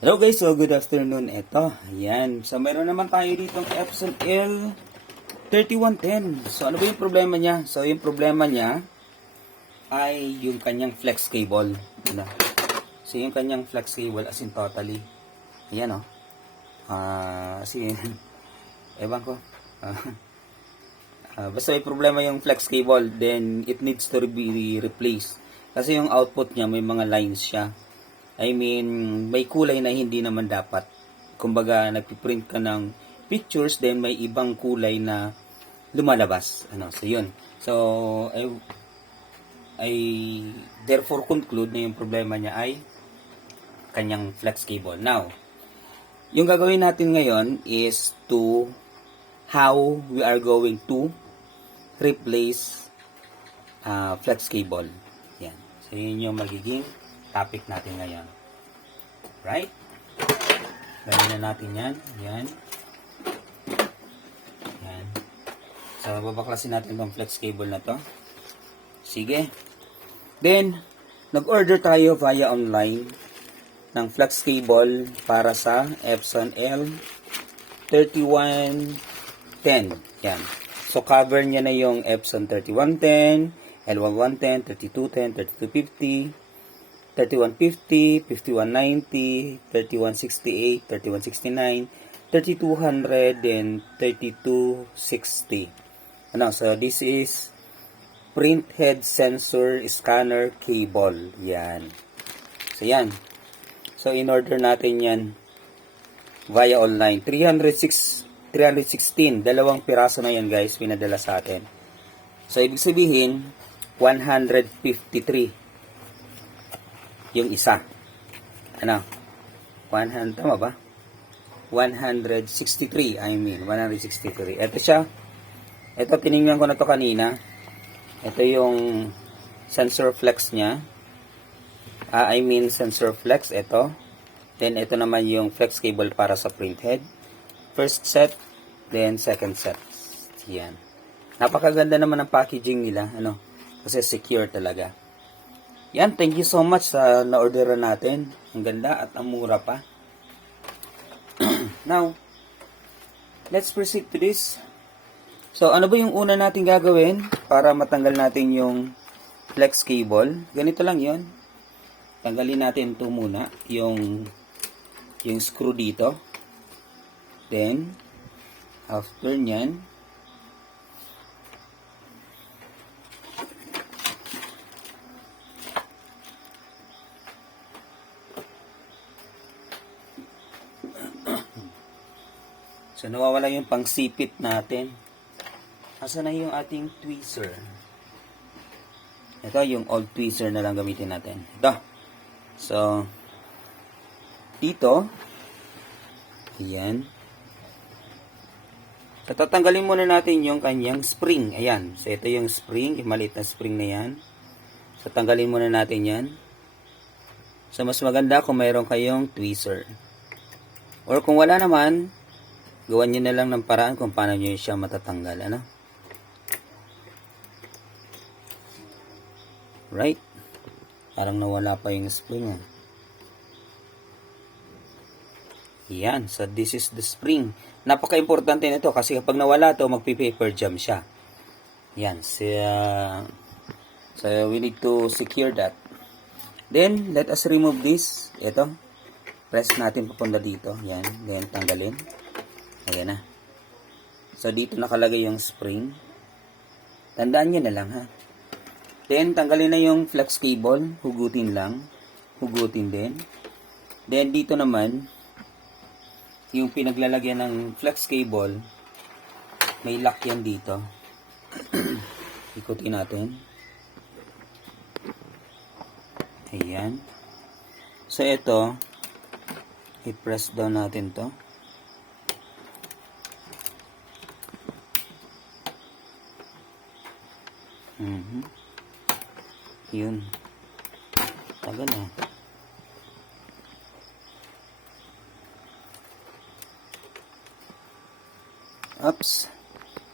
Hello guys, so good afternoon. Ito, ayan. So mayroon naman tayo dito ng Epson L3110. So ano ba yung problema niya? So yung problema niya ay yung kanyang flex cable. Ano? So yung kanyang flex cable as in totally. Ayan o. Kasi, ewan ko. Basta may problema yung flex cable, then it needs to be replaced. Kasi yung output niya may mga lines siya. I mean, may kulay na hindi naman dapat. Kumbaga, nagpiprint ka ng pictures, then may ibang kulay na lumalabas. So yun. So, I therefore conclude na yung problema niya ay kanyang flex cable. Now, yung gagawin natin ngayon is how we are going to replace flex cable. Yan. So, yun yung magiging topic natin ngayon. Right? Gawin na natin yan. Yan. Yan. So, babaklasin natin itong flex cable na to. Sige. Then, nag-order tayo via online ng flex cable para sa Epson L3110. Yan. So, cover niya na yung Epson 3110, L1110, 3210, 3250, 3150, 5190, 3168, 3169, 3200, and 3260. So this is print head sensor scanner cable. Yan. So yan. So in order natin yan via online. 316, dalawang piraso na yan guys, pinadala sa atin. So ibig sabihin, 153 yung isa. 100, tama ba? 163, 163. Ito siya. Ito, tinignan ko na to kanina. Ito yung sensor flex niya. Sensor flex, ito. Then, ito naman yung flex cable para sa print head. First set, then second set. Yan. Napakaganda naman ang packaging nila. Kasi secure talaga. Yan, thank you so much sa na-orderan natin. Ang ganda at ang mura pa. Now, let's proceed to this. So, ano ba yung una natin gagawin para matanggal natin yung flex cable? Ganito lang yon. Tanggalin natin ito muna, yung screw dito. Then, after nyan, so, nawawala yung pangsipit natin. Asa na yung ating tweezer? Ito, yung old tweezer na lang gamitin natin. Ito. So, dito, ayan. So, tatanggalin muna natin yung kanyang spring. Ayan. So, ito yung spring. Yung maliit na spring na yan. So, tanggalin muna natin yan. So, mas maganda kung mayroon kayong tweezer. Or kung wala naman, gawan nyo na lang ng paraan kung paano nyo siya matatanggal. Right? Parang nawala pa yung spring. Yan. So, this is the spring. Napaka-importante nito kasi kapag nawala to, magpi-paper jam siya. Yan. So, we need to secure that. Then, let us remove this. Ito. Press natin papunta dito. Yan. Then, tanggalin. Ayan na. So, dito nakalagay yung spring. Tandaan nyo na lang, ha. Then, tanggalin na yung flex cable. Hugutin lang. Hugutin din. Then, dito naman, yung pinaglalagyan ng flex cable, may lock yan dito. Ikutin natin. Ayan. So, ito, i-press down natin to. Yun. Tagal na. Oops.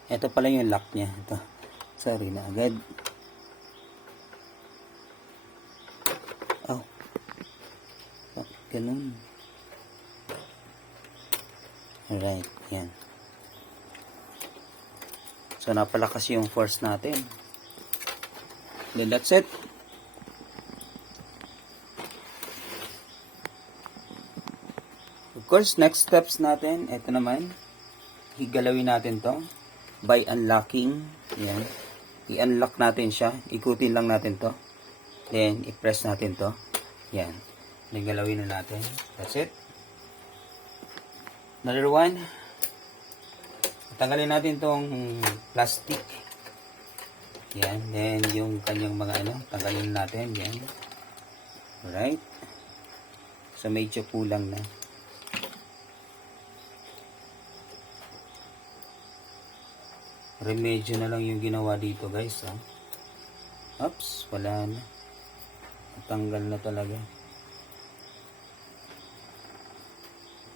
Ito pala yung lock niya. Ito. Sorry na agad. Oh. Ganun. Alright, yan. So, napalakas yung force natin. Then, that's it. Of course, next steps natin, ito naman, higalawin natin to by unlocking. Yan. I-unlock natin siya. Ikutin lang natin to. Then, i-press natin to. Yan. Then, galawin na natin. That's it. Another one. Tanggalin natin tong plastic. Yan. Then, yung kanyang mga tanggalin natin. Yan. Alright. So, medyo kulang na. Remedyo na lang yung ginawa dito, guys. Oops, wala na. Natanggal na talaga.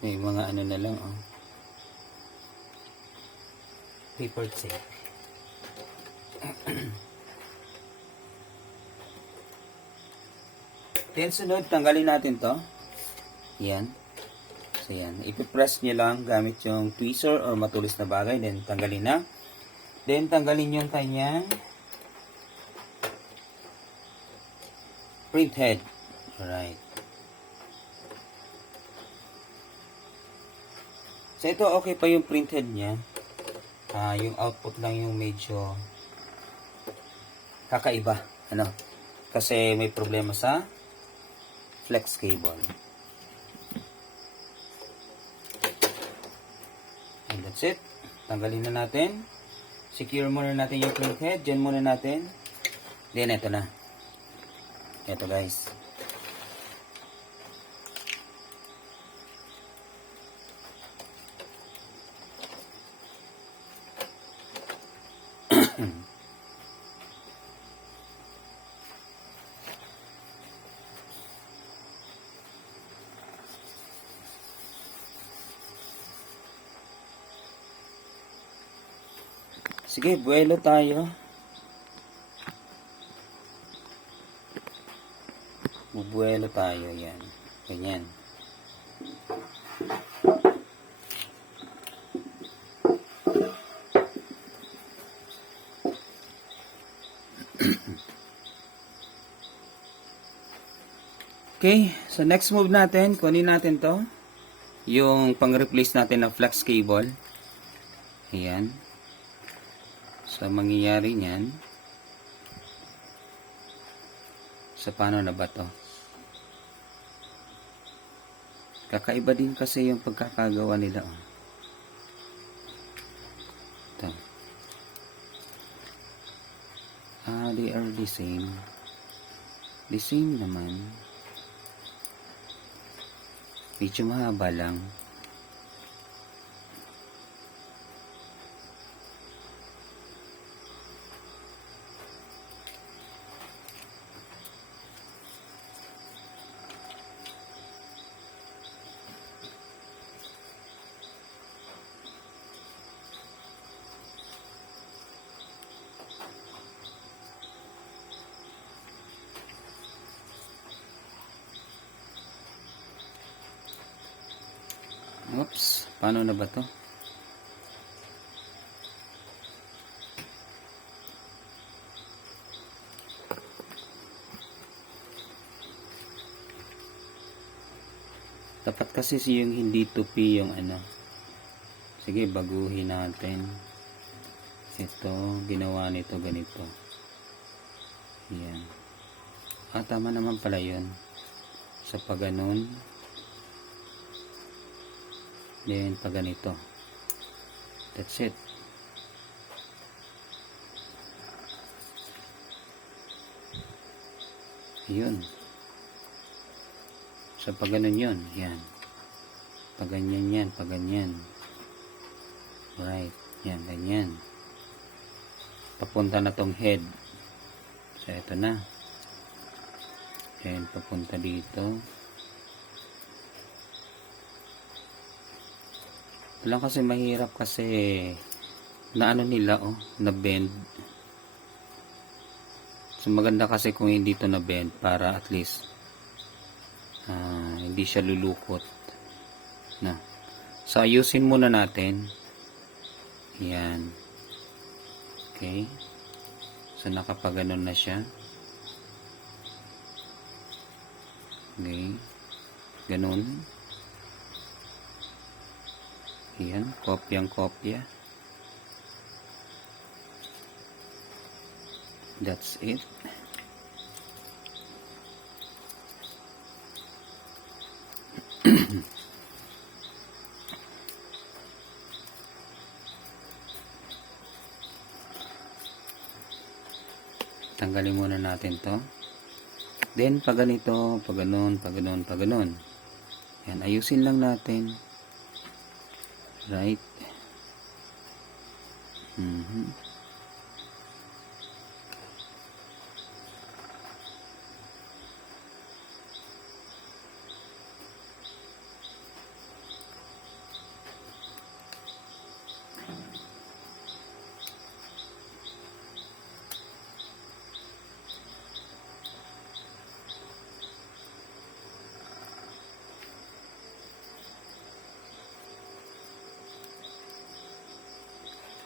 May mga na lang, paper tape. Then sunod, tanggalin natin to. Yan. So yan. Ipipress nyo lang gamit yung tweezer or matulis na bagay. Then tanggalin na. Then tanggalin yung kanyang print head. Alright. So ito okay pa yung print head niya. Yung output lang yung medyo kakaiba. Kasi may problema sa flex cable. And that's it. Tanggalin na natin. Secure muna natin yung print head. Diyan muna natin. Then ito na. Ito guys. Sige, buwelo tayo. Bubuelo tayo, yan. Ganyan. Okay, so next move natin, kunin natin to. Yung pang-replace natin ng flex cable. Ayan. So, mangyayari niyan. So, paano na ba to? Kakaiba din kasi yung pagkakagawa nila. Ito. They are the same. The same naman. Medyo mahaba lang. Oops, paano na ba to? Dapat kasi yung hindi tupi yung Sige, baguhin natin. Ito, ginawa nito ganito. Yan. Tama naman pala yun. Sa pagganon. Then, pag ganito. That's it. Yun. So, pag ganun yun. Yan. Pag ganyan yan. Pag ganyan. Right. Yan. Ganyan. Papunta na tong head. So, ito na. Then, papunta dito. Lang kasi mahirap kasi na nila na bend. So maganda kasi kung hindi to na bend para at least hindi siya lulukot na. So, ayusin muna natin. Yan. Okay. So, nakapaganon na siya. Okay. Ganun. Yan. Kopyang-kopya. That's it. Tanggalin muna natin to. Then, pag ganito, pag ganun, pag ganun, pag ganun. Yan, ayusin lang natin. Right?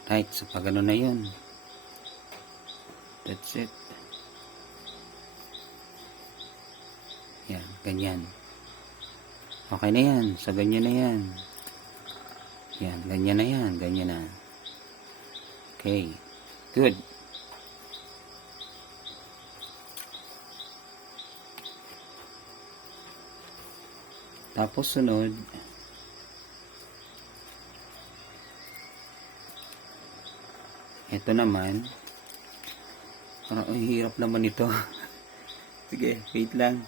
Right, so pag ano na yun. That's it. Yan, ganyan. Okay na yan. So, ganyan na yan. Yan, ganyan na yan. Ganyan na. Okay. Good. Tapos sunod, ito naman, parang ang hirap naman ito. Sige, wait lang.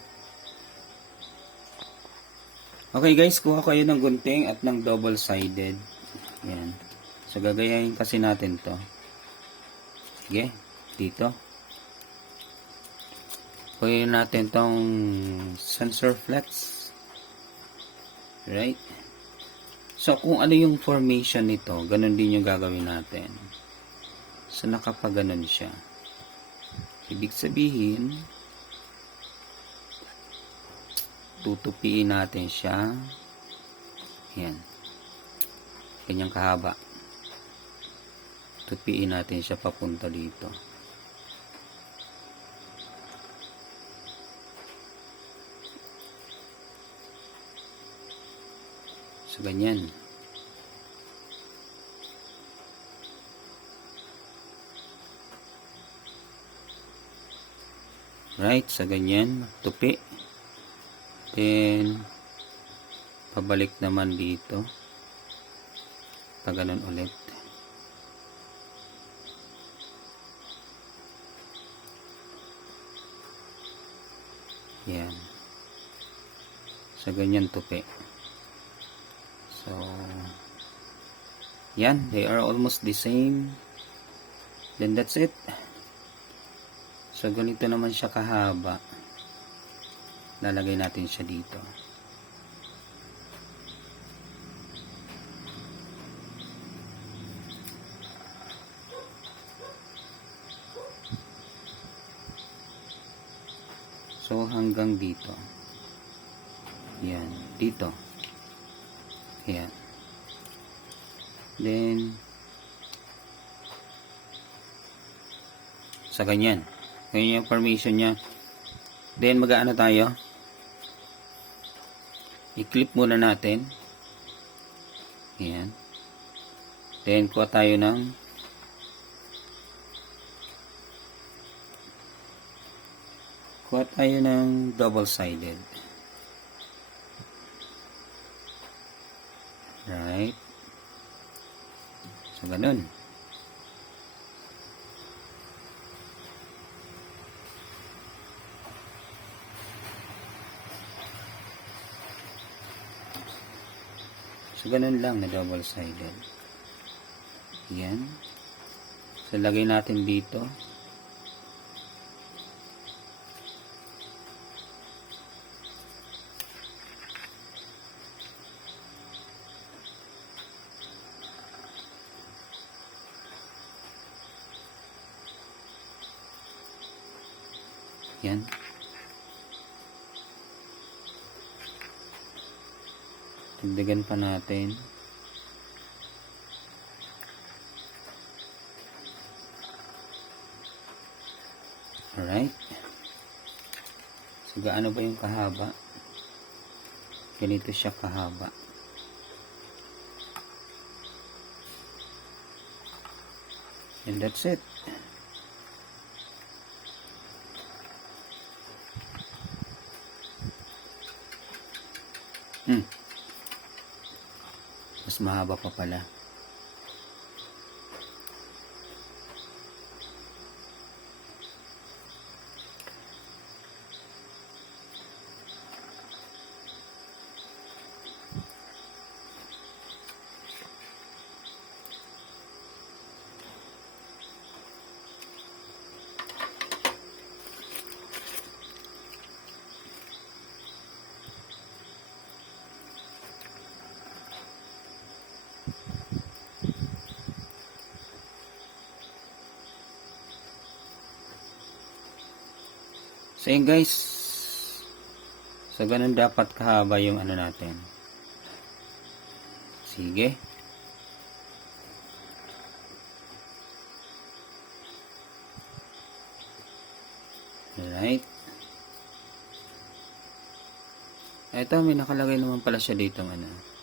Okay guys, kuha kayo ng gunting at ng double-sided. Yan. So, gagayahin kasi natin to. Sige, dito. Kuha natin tong sensor flex. Right? So, kung ano yung formation nito, ganun din yung gagawin natin. So, nakapaganon siya. Ibig sabihin, tutupiin natin siya. Yan. Ganyang kahaba. Tupiin natin siya papunta dito. So, ganyan. Right, sa ganyan, tupi. Then, pabalik naman dito. Paganon ulit. Yan. Sa ganyan tupi. So, yan, they are almost the same. Then that's it. So, ganito naman siya kahaba. Lalagay natin siya dito. So, hanggang dito. Yan. Dito. Yan. Then, sa ganyan. Ganyan yung formation niya. Then, mag-aano tayo? I-clip muna natin. Ayan. Then, kuha tayo ng double-sided. Right? So, ganun. So, ganun lang na double-sided. Yan. So, lagay natin dito. Yan. Dagdagan pa natin. Alright. So, gaano ba yung kahaba? Ganito siya kahaba. And that's it. Mas mahaba pa pala. So yun guys, so ganun dapat kahaba yung ano natin. Sige. Alright. Ito, may nakalagay naman pala siya dito ng ano.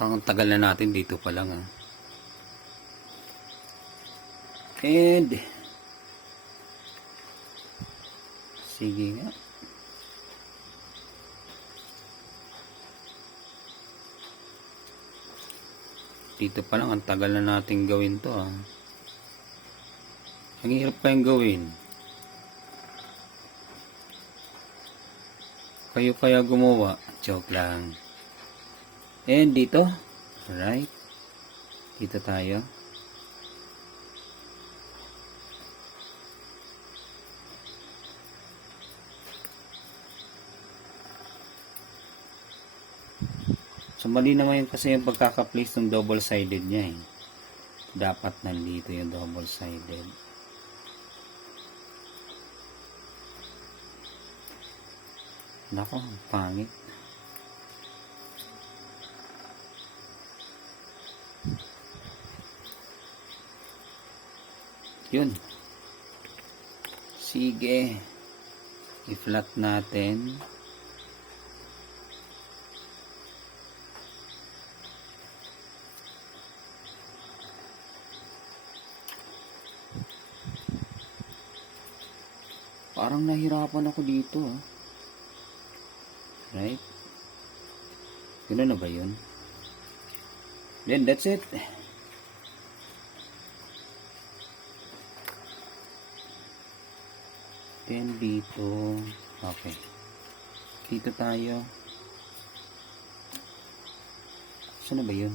Ang tagal na natin dito pa lang ah. And sige nga. Dito pa lang ang tagal na natin gawin to ah. Ang hirap pa yung gawin. Kayo kaya gumawa. Joke lang. And dito, alright, dito tayo. So mali naman yun kasi yung pagkaka-place ng double-sided niya eh. Dapat nandito yung double-sided. Nako, pangit. Yun. Sige. I-flat natin. Parang nahirapan ako dito ah. Right? Gano'n na ba yun? Then that's it. Then dito, okay. Dito tayo. Saan na ba yun?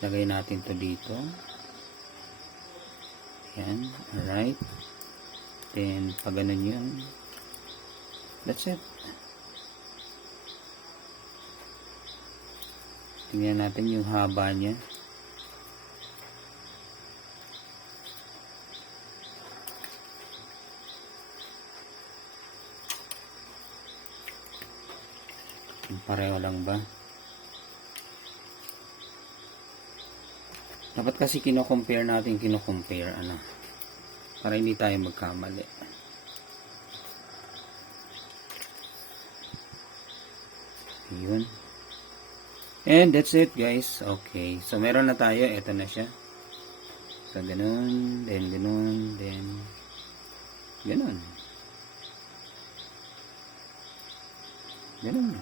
Lagay natin to dito. Yan, alright. Then, pag ganun yun, that's it. Tingnan natin yung haba niya. Pareho lang ba? Dapat kasi kino-compare natin, ano, para hindi tayo magkamali. Yun. And that's it guys. Okay. So meron na tayo. Ito na siya. So ganun, then ganun, then ganun. Ganun.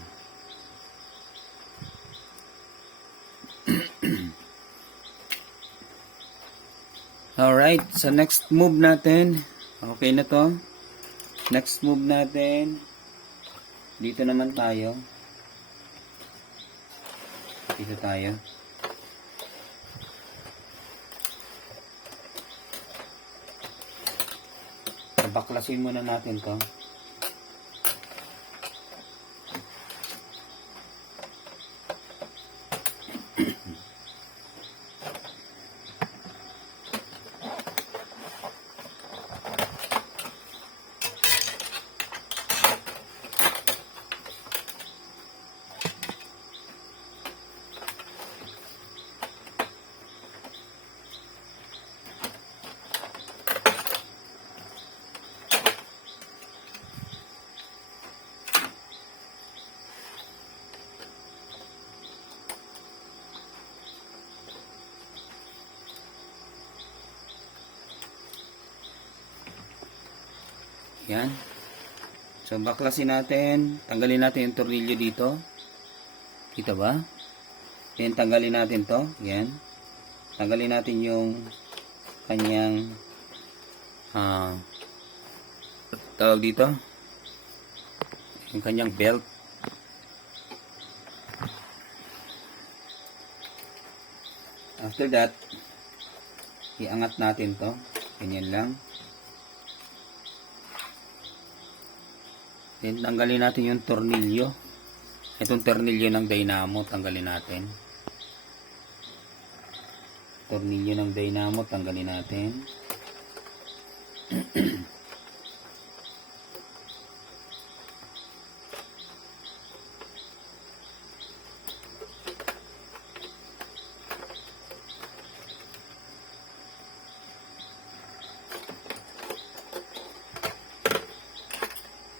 Alright, so next move natin, okay na to. Next move natin, dito naman tayo. Dito tayo. So, baklasin muna natin to. Yan. So, baklasin natin. Tanggalin natin yung tornilyo dito. Kita ba? Yan, tanggalin natin to. Yan. Tanggalin natin yung kanyang tawag dito. Yung kanyang belt. After that, iangat natin to. Ganyan lang. Then, tanggalin natin yung tornilyo. Itong tornilyo ng dynamo, tanggalin natin. Tornilyo ng dynamo, tanggalin natin.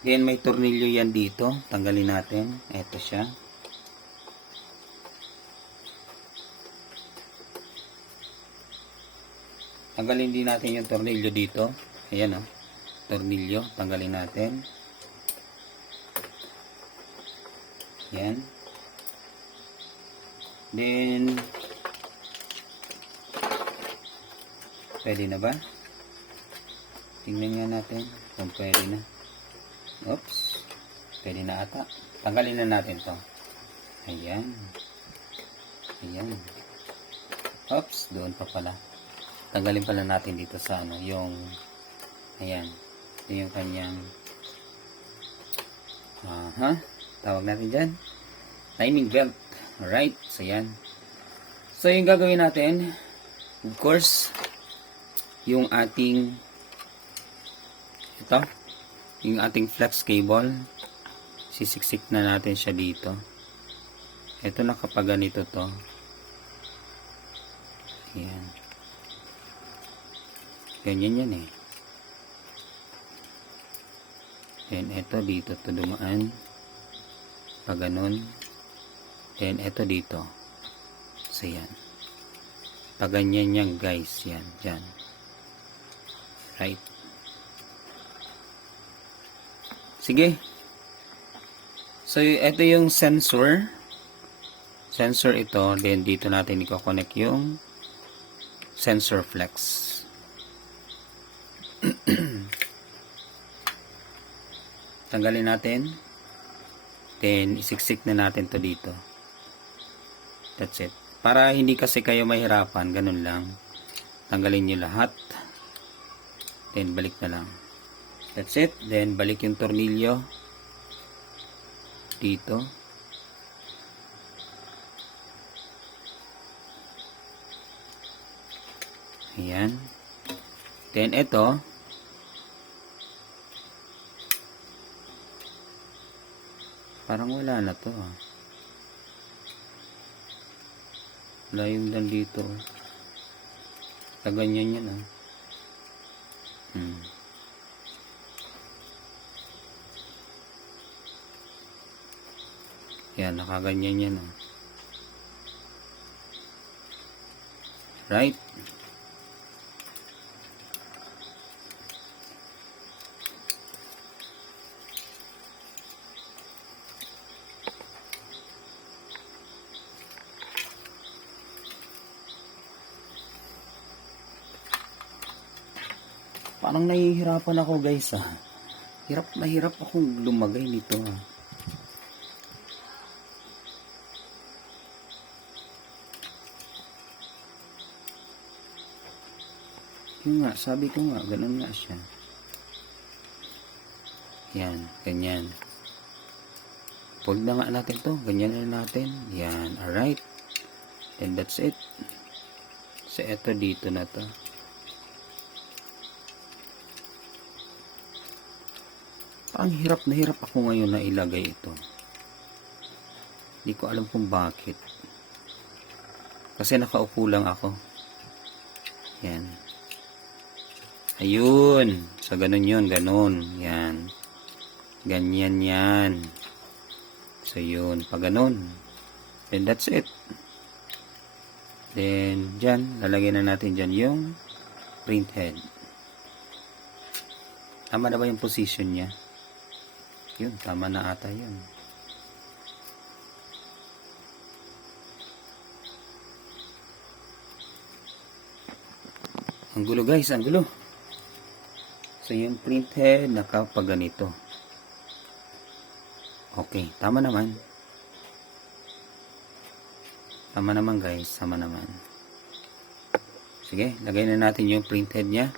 Then may tornilyo yan dito. Tanggalin natin. Ito siya. Tanggalin din natin yung tornilyo dito. Ayan o. Tornilyo. Tanggalin natin. Yan. Then pwede na ba? Tingnan nga natin kung pwede na. Oops. Pwede na ata. Tanggalin na natin to. Ayan. Ayan. Oops. Doon pa pala. Tanggalin pala natin dito sa ano. Yung ayan. Ito yung kanyang tawag natin dyan. Timing belt. Alright. So yan. So yung gagawin natin. Of course. Yung ating ito. Yung ating flex cable, sisiksik na natin siya dito. Ito nakapaganito to. Ayan. Ganyan yan eh. Then ito dito to dumaan. Pag ganun. Then ito dito. So yan. Pag ganyan yan guys. Yan. Dyan. Right. Sige. So, ito yung sensor. Sensor ito. Then, dito natin i-connect yung sensor flex. Tanggalin natin. Then, isiksik na natin to dito. That's it. Para hindi kasi kayo mahirapan, ganun lang. Tanggalin nyo lahat. Then, balik na lang. That's it. Then, balik yung tornilyo dito. Ayan. Then, ito. Parang wala na to. Wala yung dan dito. Kaganyan yan ah. Yan, nakaganyan yan. Right? Parang nahihirapan ako guys ah. Hirap na hirap akong lumagay nito ah. Yun nga, sabi ko nga, ganun nga siya. Yan, ganyan. Fold na nga natin to. Ganyan na natin. Yan, alright. And that's it. So, eto dito na to. Ang hirap na hirap ako ngayon na ilagay ito. Hindi ko alam kung bakit. Kasi nakaupo lang ako. Yan. Ayun. So, ganun yun. Ganun. Yan. Ganyan yan. So, yun. Pag ganun. Then, that's it. Then, dyan. Lalagyan na natin dyan yung print head. Tama na ba yung position niya? Yun. Tama na ata yun. Ang gulo guys. Ang gulo. So, yung print head nakapaganito. Okay. Tama naman. Tama naman guys. Tama naman. Sige. Lagay na natin yung print head niya.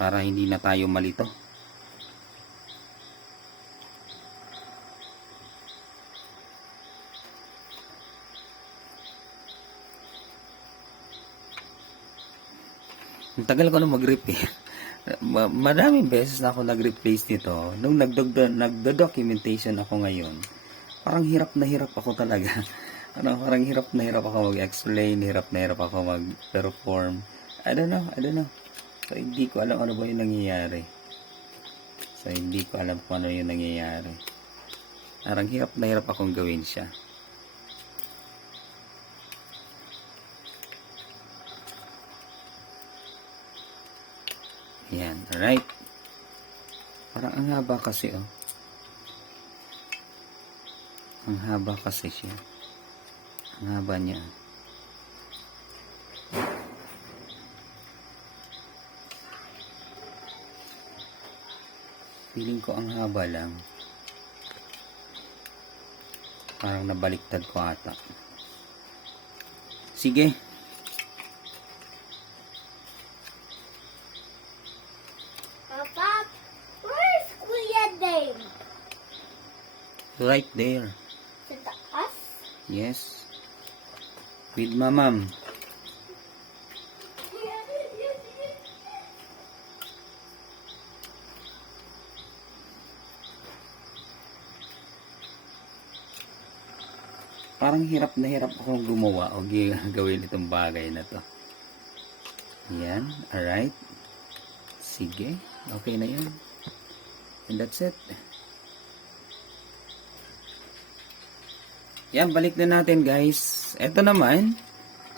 Para hindi na tayo malito. Ang tagal ko na mag-repair. Maraming beses na ako nag-replace nito. Nung nagdo-documentation ako ngayon, parang hirap na hirap ako talaga. Parang hirap na hirap ako mag-explain, hirap na hirap ako mag-perform. I don't know. So, hindi ko alam ano ba yung nangyayari. Parang hirap na hirap akong gawin siya. Yan, alright. Parang ang haba kasi, oh. Ang haba kasi siya. Ang haba niya. Feeling ko ang haba lang. Parang nabaliktad ko ata. Sige. Papa, where's Kuya Dave? Right there. Sa taas? Yes. With mamam. Parang hirap na hirap akong gumawa o gawin itong bagay na to. Yan. Alright. Sige. Okay na yan. And that's it. Yan. Balik na natin guys. Ito naman.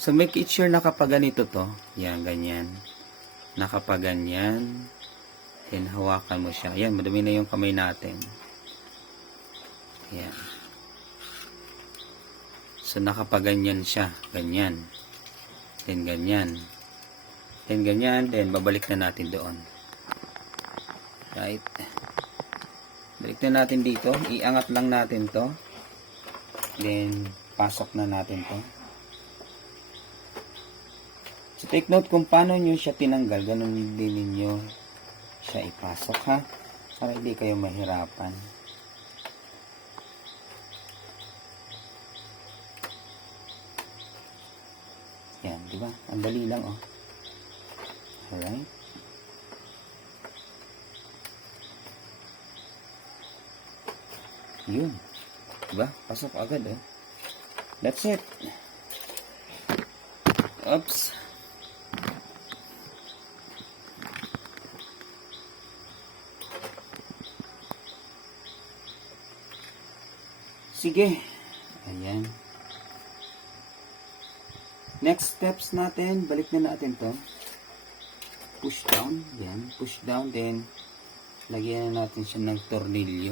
So make it sure nakapaganito to. Yan. Ganyan. Nakapaganyan. Then hawakan mo siya. Yan. Madumi na yung kamay natin. Yan. So, nakapaganyan siya. Ganyan. Then, ganyan. Then, ganyan. Then, babalik na natin doon. Right. Balik na natin dito. Iangat lang natin to. Then, pasok na natin to. So, take note kung paano nyo siya tinanggal. Ganun din ninyo siya ipasok, ha? Para hindi kayo mahirapan. Yan, di ba? Ang dali lang, oh. Alright. Yun. Di ba? Pasok agad, oh. That's it. Oops. Sige. Ayan. Next steps natin, balik na natin to. Push down, yan. Push down, then lagyan na natin siya ng tornilyo.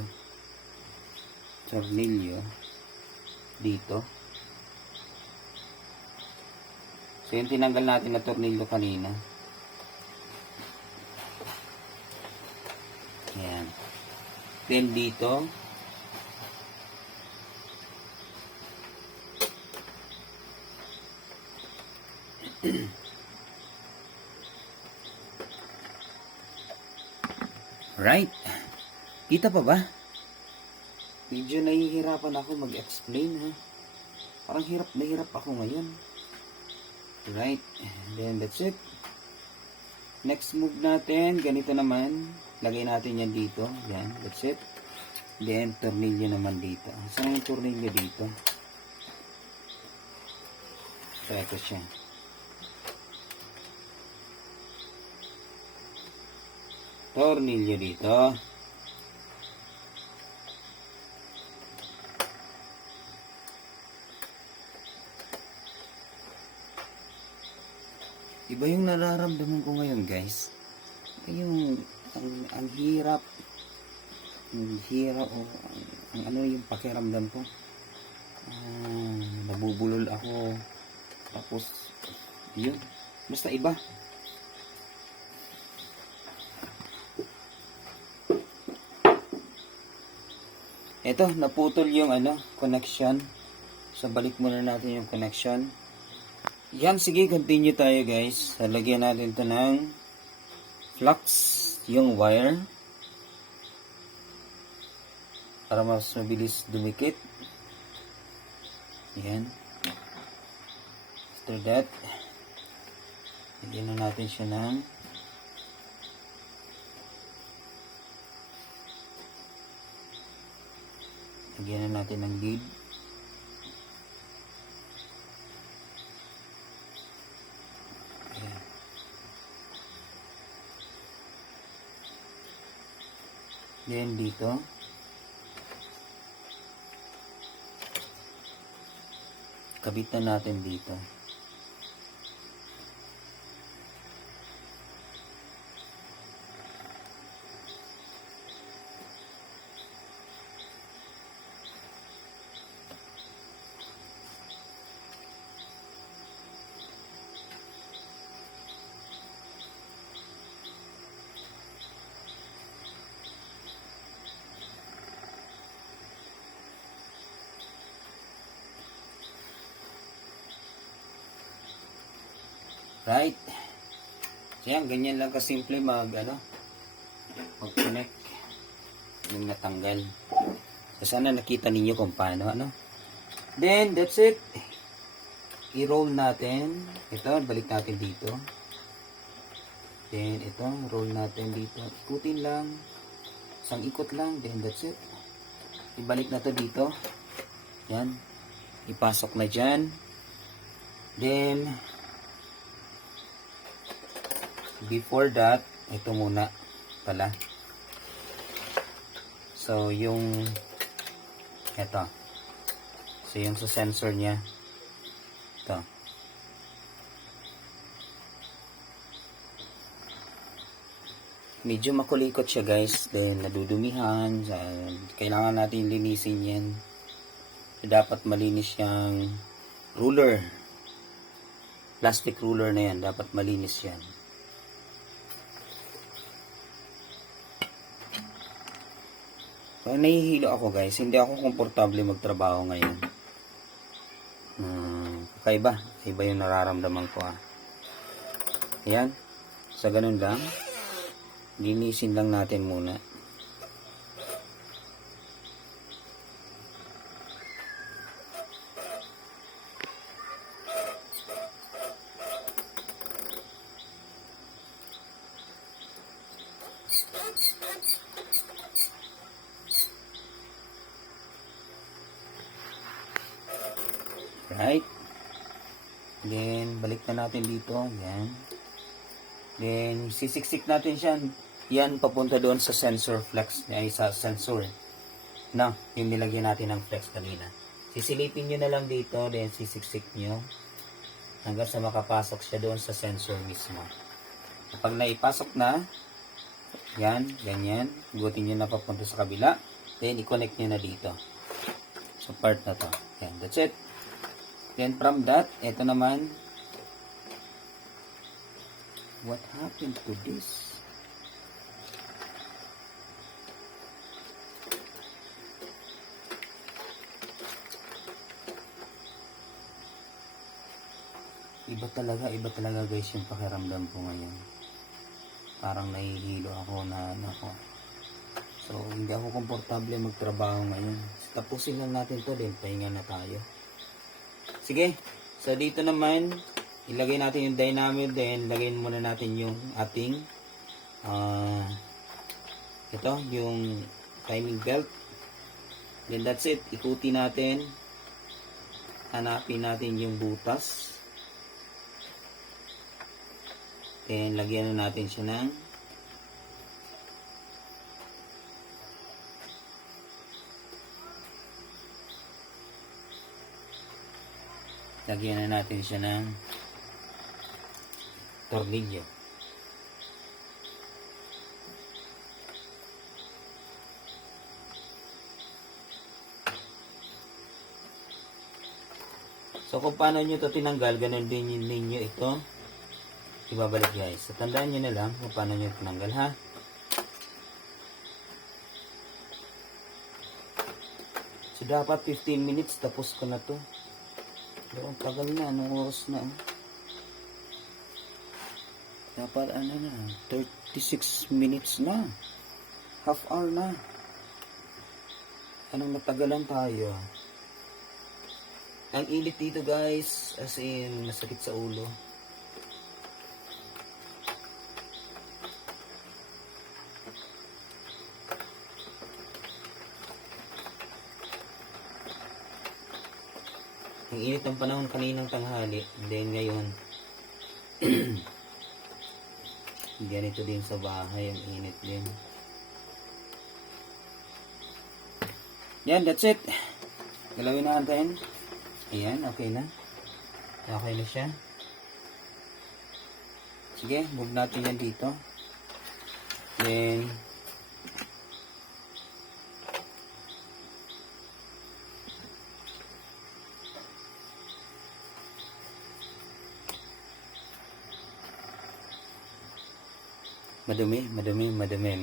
Tornilyo dito. So, yung tinanggal natin na tornilyo kanina. Yan. Then dito, right. Kita pa ba? Medyo nahihirapan ako mag-explain ha. Parang hirap na hirap ako ngayon. Right. Then that's it. Next move natin, ganito naman. Lagay natin yan dito. Yan, that's it. Then tornilyo naman dito. Saan yung tornilyo dito? So ito siya. Tornilyo dito. Iba yung nararamdaman ko ngayon, guys. Yung ang hirap. Ang hirap o ang ano yung pakiramdam ko. Nabubulol ako. Tapos yun. Basta iba. Ito, naputol yung connection. So balik muna natin yung connection. Yan, sige, continue tayo guys. Lagyan natin to ng flux, yung wire. Para mas mabilis dumikit. Yan. After that, lagyan na natin siya ng lead. Then dito kabit na natin dito. Right? So yan, ganyan lang kasimple mag-connect yung natanggal. So sana nakita ninyo kung paano, Then, that's it. I-roll natin. Ito, balik natin dito. Then, ito, roll natin dito. Ikutin lang. Isang ikot lang. Then, that's it. Ibalik na to dito. Yan. Ipasok na dyan. Then, before that, ito muna pala. So, yung ito. So, yung sa sensor niya. Ito. Medyo makulikot siya guys. Then, nadudumihan. Kailangan natin linisin yan. So, dapat malinis yung ruler. Plastic ruler na yan. Dapat malinis yan. So, nahihilo ako guys. Hindi ako komportable magtrabaho ngayon. Kakaiba. Iba yung nararamdaman ko Ayan. So, ganun lang. Linisin lang natin muna. Right? Then, balik na natin dito. Yan. Then, sisiksik natin siya. Yan, papunta doon sa sensor flex. Ay, sa sensor. Yung nilagyan natin ng flex kanina. Sisilipin nyo na lang dito. Then, sisiksik nyo. Hanggang sa makapasok siya doon sa sensor mismo. Kapag naipasok na, yan, ganyan. Gutin nyo na papunta sa kabila. Then, i-connect nyo na dito. Sa part na to. Yan, that's it. Then from that, ito naman, what happened to this? Iba talaga guys yung pakiramdam ko ngayon. Parang nahihilo ako na So, hindi ako komportable magtrabaho ngayon. Tapusin lang natin to, then pahinga na tayo. Sige, so dito naman, ilagay natin yung dynamo, then lagyan muna natin yung ating ito, yung timing belt. Then that's it, ikutin natin. Hanapin natin yung butas. Then lagyan na natin siya ng tornilyo. So, kung paano nyo ito tinanggal, ganun din ninyo ito ibabalik, guys. So, tandaan nyo na lang kung paano nyo tinanggal, ha? So, dapat 15 minutes, tapos ko na to. Pero, ang tagal na. Anong oras na? Dapat, 36 minutes na. Half hour na. Anong natagalan tayo? Ang init dito, guys. As in, masakit sa ulo. Ang init ng panahon kaninang tanghali. Then ngayon, ganito din sa bahay. Ang init din. Yan, that's it. Galawin natin. Ayan, okay na. Okay na siya. Sige, move natin yan dito. Then,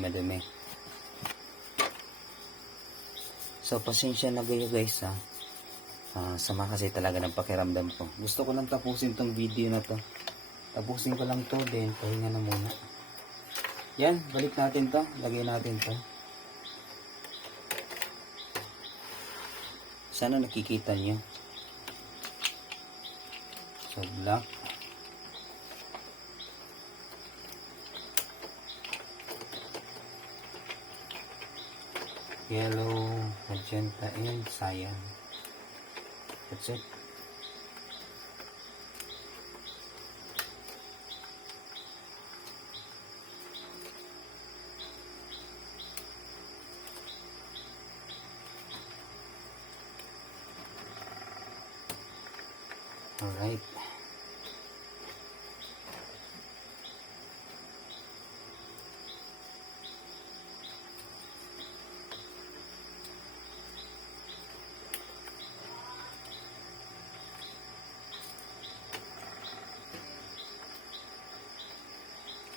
madumi. So, pasensya na kayo, guys, ha. Sama kasi talaga ng pakiramdam ko. Gusto ko lang tapusin tong video na to. Tapusin ko lang to, then pahinga na muna. Yan, balik natin to. Lagay natin to. Sana nakikita nyo. So, black. Yellow, magenta, and cyan. That's it. Alright.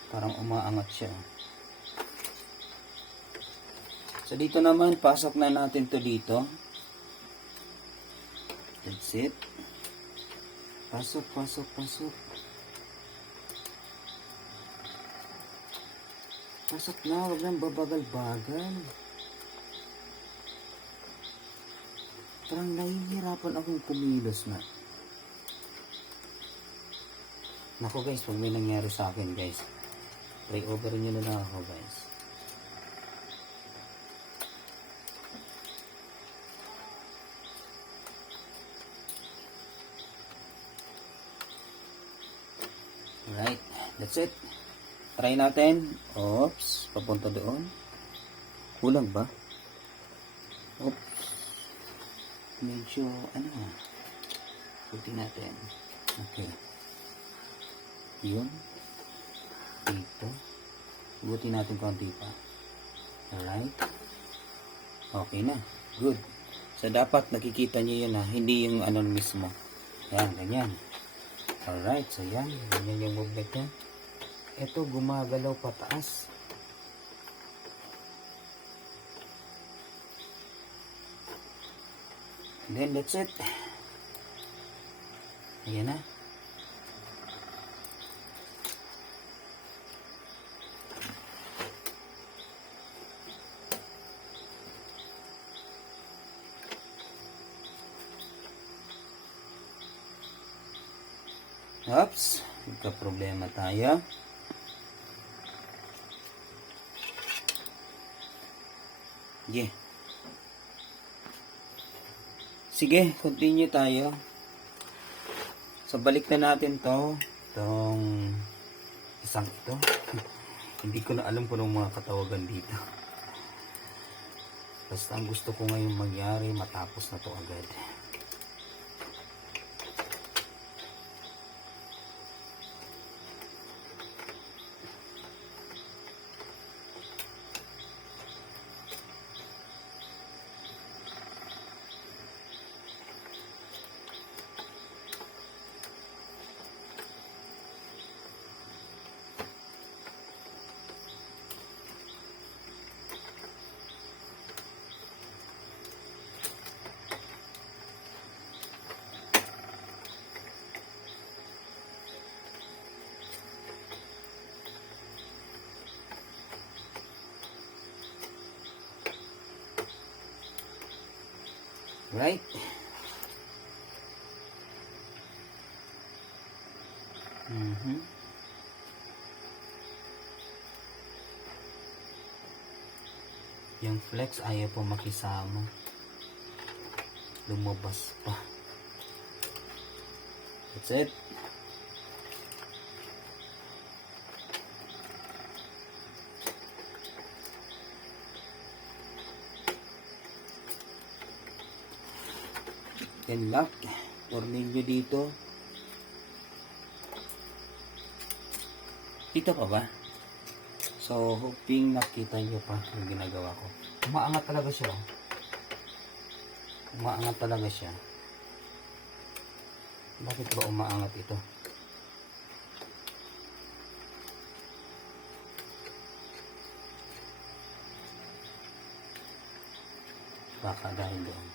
Parang umaangat siya. So, dito naman, pasok na natin to dito. That's it. Pasok. Pasok na, wag nang babagal-bagal. Parang nahihirapan akong kumilos na. Nako, guys, pag may nangyari sa akin, guys, pray over nyo na lang ako, guys. Alright, that's it. Try natin. Oops, papunta doon. Kulang ba? Oops. Medyo, puti natin. Okay. Yun. Dito. Buti natin konti pa. Alright. Okay na. Good. So, dapat nakikita nyo yun, ha. Hindi yung mismo. Yan, ganyan. Alright. So, yan. Ganyan yung movement niya. Ito, gumagalaw pataas. And then, that's it. Ayan na. Oops, nagka-problema tayo. Sige. Sige, continue tayo. So, balik na natin itong isang ito. Hindi ko na alam kung anong mga katawagan dito. Basta ang gusto ko ngayon mangyari, matapos na to agad. Right? Yung flex ayaw po makisama. Lumabas pa. That's it. Then lock. Tornilyo dito. Dito pa ba? So, hoping nakita nyo pa yung ginagawa ko. Umaangat talaga siya. Umaangat talaga siya. Bakit ba umaangat ito? Baka dahil doon.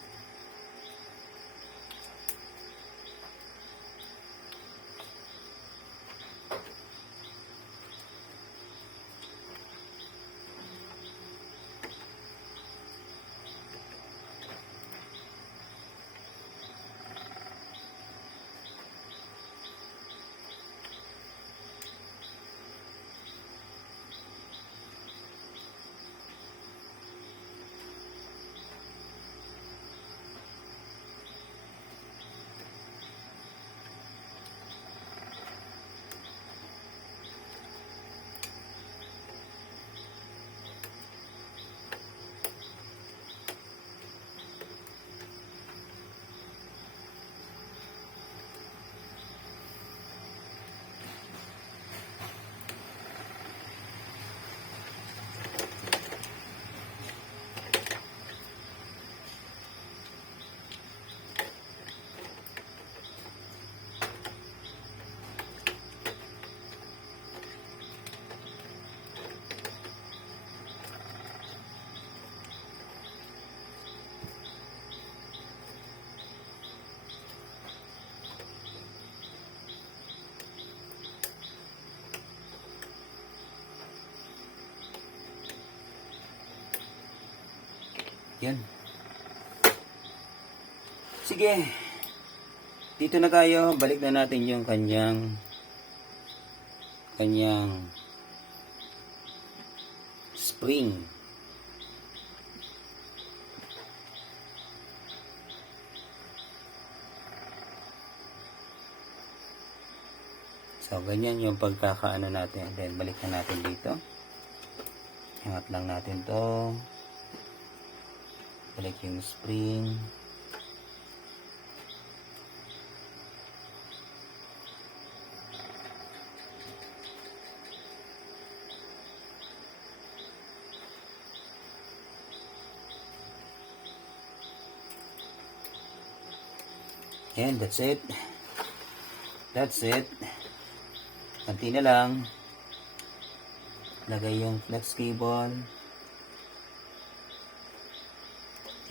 Yan. Sige. Dito na tayo. Balik na natin yung kanyang spring. So, ganyan yung pagkakaano natin. Then, balik na natin dito. Angat lang natin to. Balik yung spring. And that's it. That's it. Kanti na lang. Lagay yung flex cable.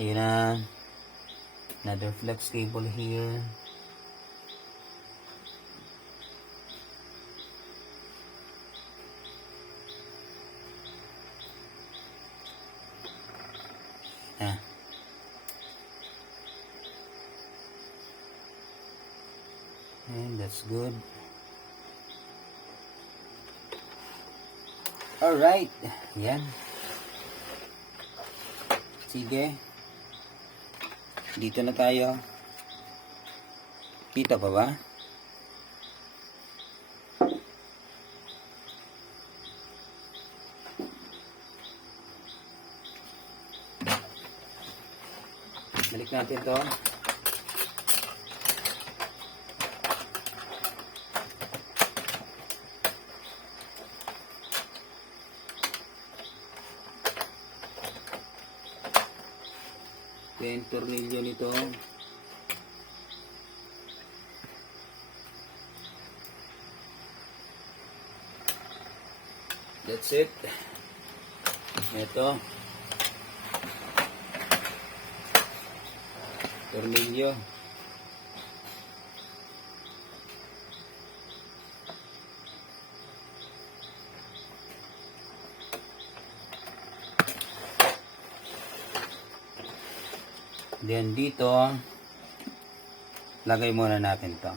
Ayun na. Another flex cable here. And that's good. Alright. Yan. Sige. Dito na tayo. Kita pa ba? Balik natin to. Then, tornilyo nito. That's it. Ito. Tornilyo. Then dito, lagay muna natin to.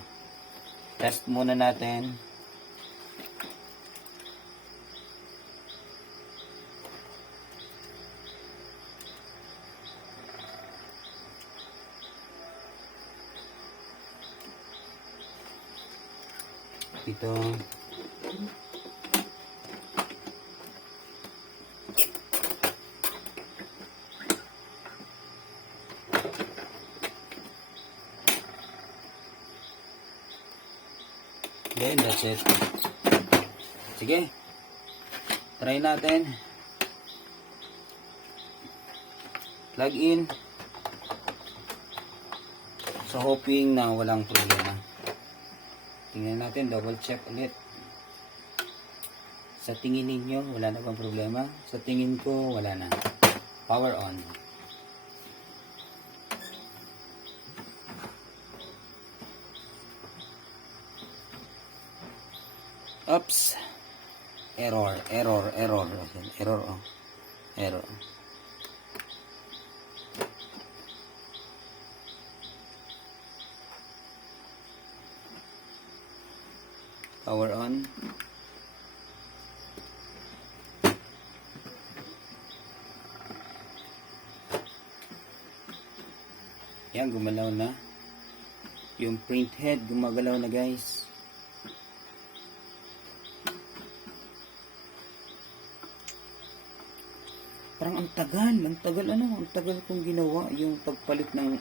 Test muna natin. Dito. Then, that's it. Sige. Try natin. Plug in. So, hoping na walang problema. Tingnan natin, double check ulit. Sa tingin ninyo, wala na bang problema? Sa tingin ko, wala na. Power on. Oops. Error. Error. Oh. Error. Power on. Yan, gumalaw na. Yung print head, gumagalaw na guys. Parang ang tagal kong ginawa yung pagpalit ng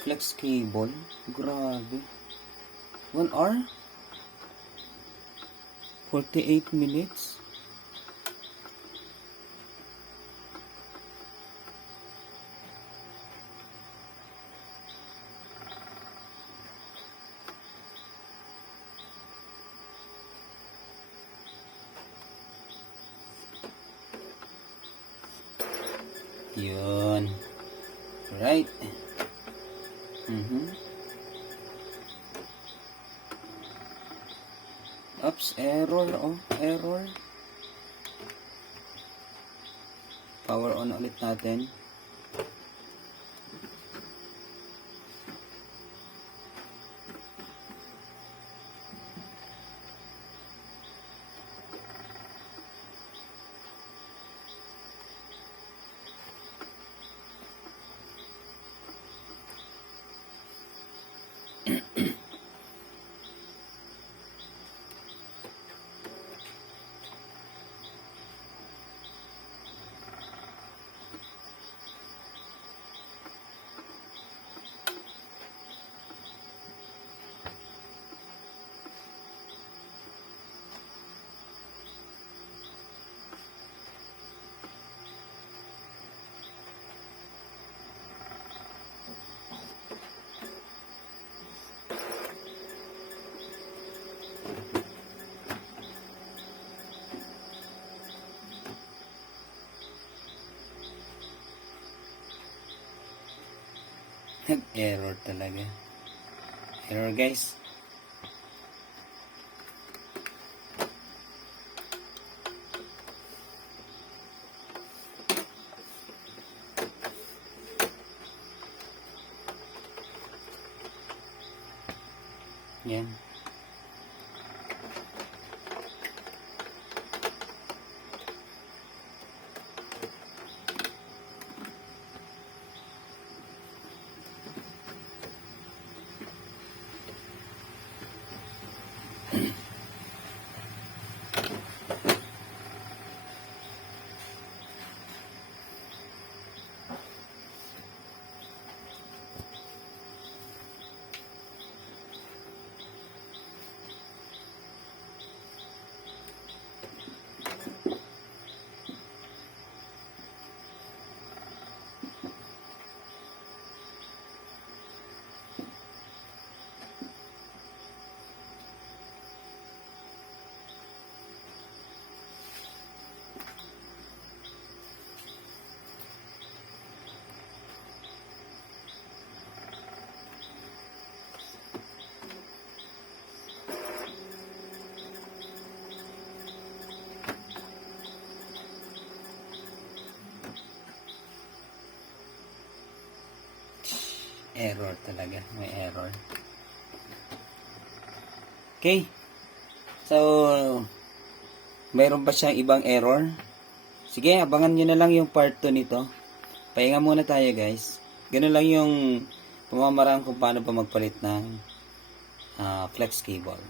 flex cable. Grabe. 1 hour? 48 minutes? Yun. Right. Oops, error. Oh, error. Power on ulit natin. Nag-error talaga. Error guys. Yan. Error talaga. May error. Okay. So, mayroon pa siyang ibang error. Sige, abangan nyo na lang yung part 2 nito. Pahinga muna tayo guys. Ganun lang yung pamamaraan kung paano pa magpalit ng flex cable.